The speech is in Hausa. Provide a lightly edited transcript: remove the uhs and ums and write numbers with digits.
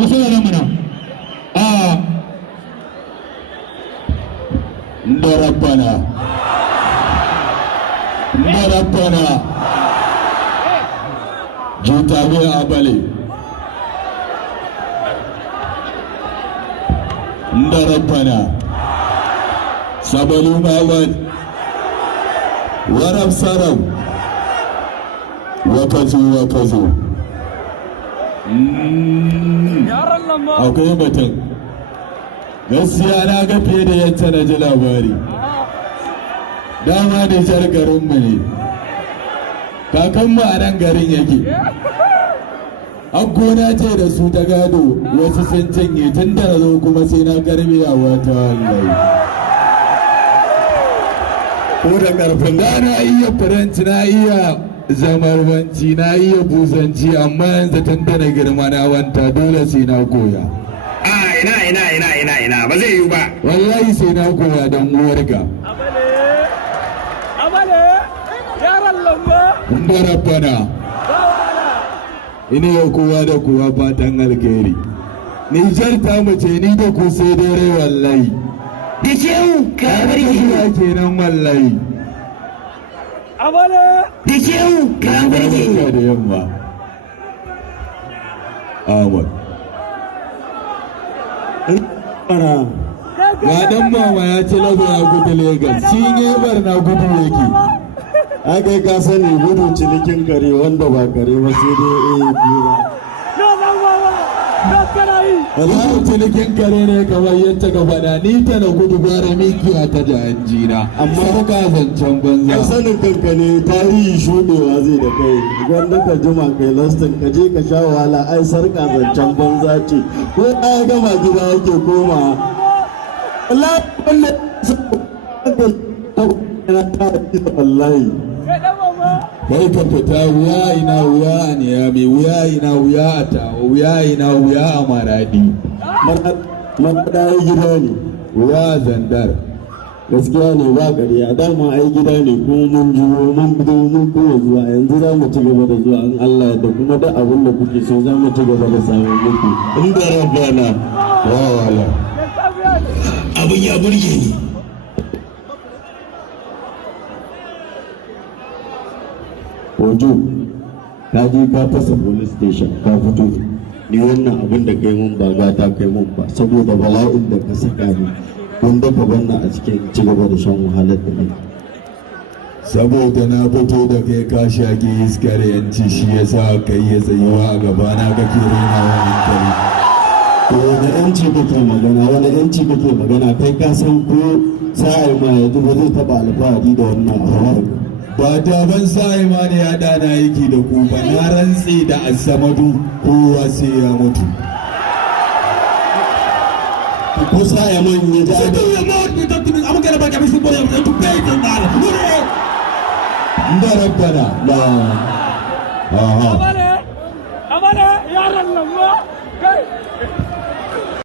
ku saurara mana da rabbana jitabe abale da rabbana sabalu mawad warab sarau wakazo akwai mutum gaskiya na ga fiye da yadda na ji labari dama da jar garinmu ne kakanmu a nan garin yake gona ce da su ta gado wasu sun cinye tun da na zo kuma sai na karbe a wata wallahi ko da karfin da na iya faranci na iya zamarwanci na iya buzanci amma yanzu tun da na girma na wanta dole sai na koya ina ba zai yi ba wallahi sai na koya don uwarka abale yaran lamba da rabbana ina yau kowa da kowa fatan alkhairi Nijar ta mace ni da ku sai dare wallahi da shehu kamar zuwa kenan wallahi abale da shehu kamar zuwa da yamma Ahmad ga dan mama ya ci lazo ya gudu Legas shi ne barna gudu yake aka ka sani gudu cinikin kare wanda ba kare ba sai dai kura Allahu cinikin kare ne kamar yadda ka faɗa ni ta da gudu gwara mikiya ta da hanjina amma ka zancen banza ai sanin kanka ne tarihi shuɗewa zai da kai wanda ka jima kai lastin ka je ka sha wahala ai sarka zancen banza ce ko ai gama gida yake koma Allah wallahi kai ka fita wuya ina wuya a niyami wuya ina wuya a tawa wuya ina wuya a maradi maraɗa ai gida ne wuya a zandar gaskiya ne ba gari a dama ai gida ne ko mun juyo mun fito mun kuma zuwa yanzu za mu ci gaba da zuwa an Allah da kuma da abin da kuke so za mu ci gaba da samun muku inda rabbana wala abin ya burge ni Ojo ka je ka fasa police station ka fito ni wannan abin da kai mun ba gata kai mun ba saboda bala'in da ka saka ni wanda ka banna a cikin ci gaba da shan wahalar da ni saboda na fito da kai ka shaƙi iskar yanci shi yasa kai ya tsayuwa a gabana kake rena wa hankali wani yanci kake magana wani yanci kake magana kai ka san ko sa'ai ma yanzu ba zai taɓa alfahari da wannan abubuwan ba ta ban sa imani ya dana yake da ku ba na rantse da asamadu kowa sai ya mutu ko sa'ai man ya ji sai ya mutu da tunin amma kana ba ka bisu boye da tu bai da dala da rabbana la aha abale yaran lamba